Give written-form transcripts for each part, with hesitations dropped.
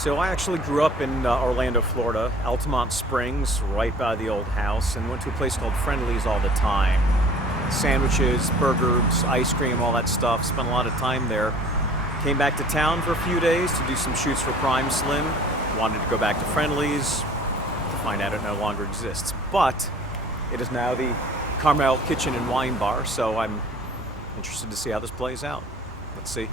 So I actually grew up in Orlando, Florida, Altamonte Springs, right by the old house, and went to a place called Friendly's all the time. Sandwiches, burgers, ice cream, all that stuff. Spent a lot of time there. Came back to town for a few days to do some shoots for Prime Slim. Wanted to go back to Friendly's to find out it no longer exists. But it is now the Carmel Kitchen and Wine Bar, so I'm interested to see how this plays out. Let's see.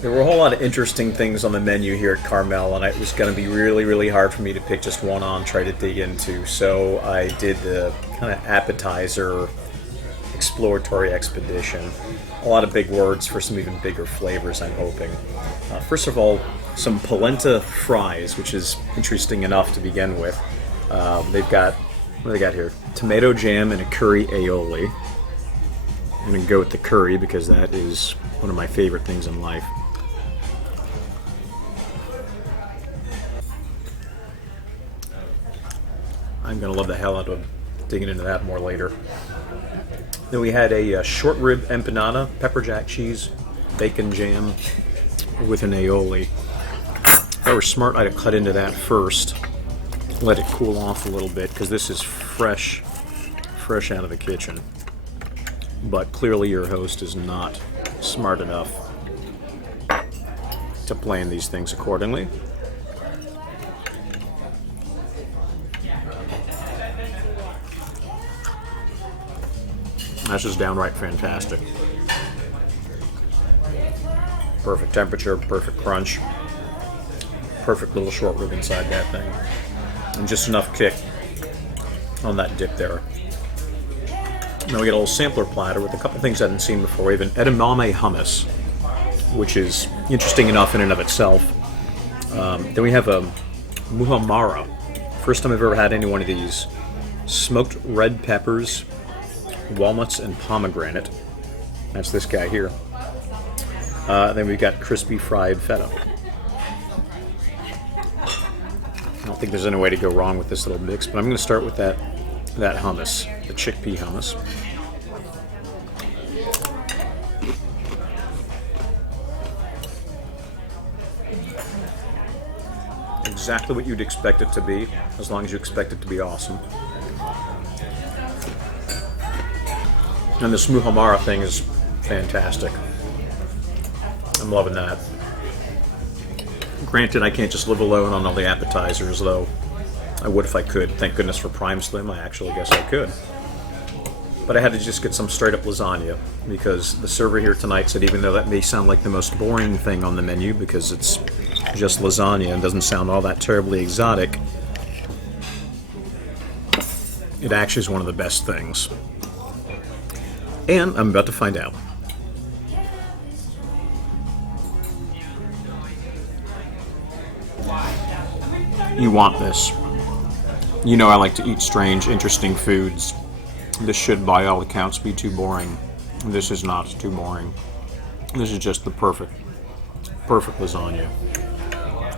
There were a whole lot of interesting things on the menu here at Carmel, and it was going to be really hard for me to pick just one entree to dig into. So I did the kind of appetizer exploratory expedition. A lot of big words for some even bigger flavors, I'm hoping. First of all, some polenta fries, which is interesting enough to begin with. They've got, what do they got here? Tomato jam and a curry aioli. I'm going to go with the curry because that is one of my favorite things in life. I'm going to love the hell out of digging into that more later. Then we had a short rib empanada, pepper jack cheese, bacon jam with an aioli. If I were smart, I'd have cut into that first. Let it cool off a little bit because this is fresh out of the kitchen. But clearly your host is not smart enough to plan these things accordingly. That's just downright fantastic. Perfect temperature, perfect crunch, perfect little short rib inside that thing. And just enough kick on that dip there. Now we get a little sampler platter with a couple things I hadn't seen before. We have an Edamame Hummus, which is interesting enough in and of itself. Then we have a Muhammarra. First time I've ever had any one of these. Smoked red peppers, walnuts, and pomegranate. That's this guy here. Then we've got crispy fried feta. I don't think there's any way to go wrong with this little mix, but I'm going to start with that hummus, the chickpea hummus. Exactly what you'd expect it to be, as long as you expect it to be awesome. And this Muhammarra thing is fantastic. I'm loving that. Granted, I can't just live alone on all the appetizers, though I would if I could. Thank goodness for Prime Slim, I actually guess I could. But I had to just get some straight up lasagna, because the server here tonight said even though that may sound like the most boring thing on the menu, because it's just lasagna and doesn't sound all that terribly exotic, it actually is one of the best things. And I'm about to find out. You want this. You know I like to eat strange, interesting foods. This should, by all accounts, be too boring. This is not too boring. This is just the perfect lasagna.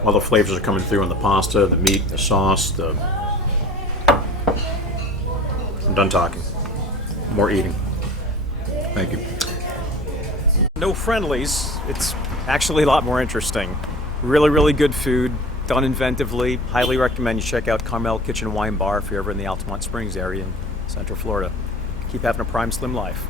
All the flavors are coming through on the pasta, the meat, the sauce, I'm done talking. More eating. Thank you. No Friendlies. It's actually a lot more interesting. Really good food, done inventively. Highly recommend you check out Carmel Kitchen Wine Bar if you're ever in the Altamonte Springs area in Central Florida. Keep having a Prime Slim life.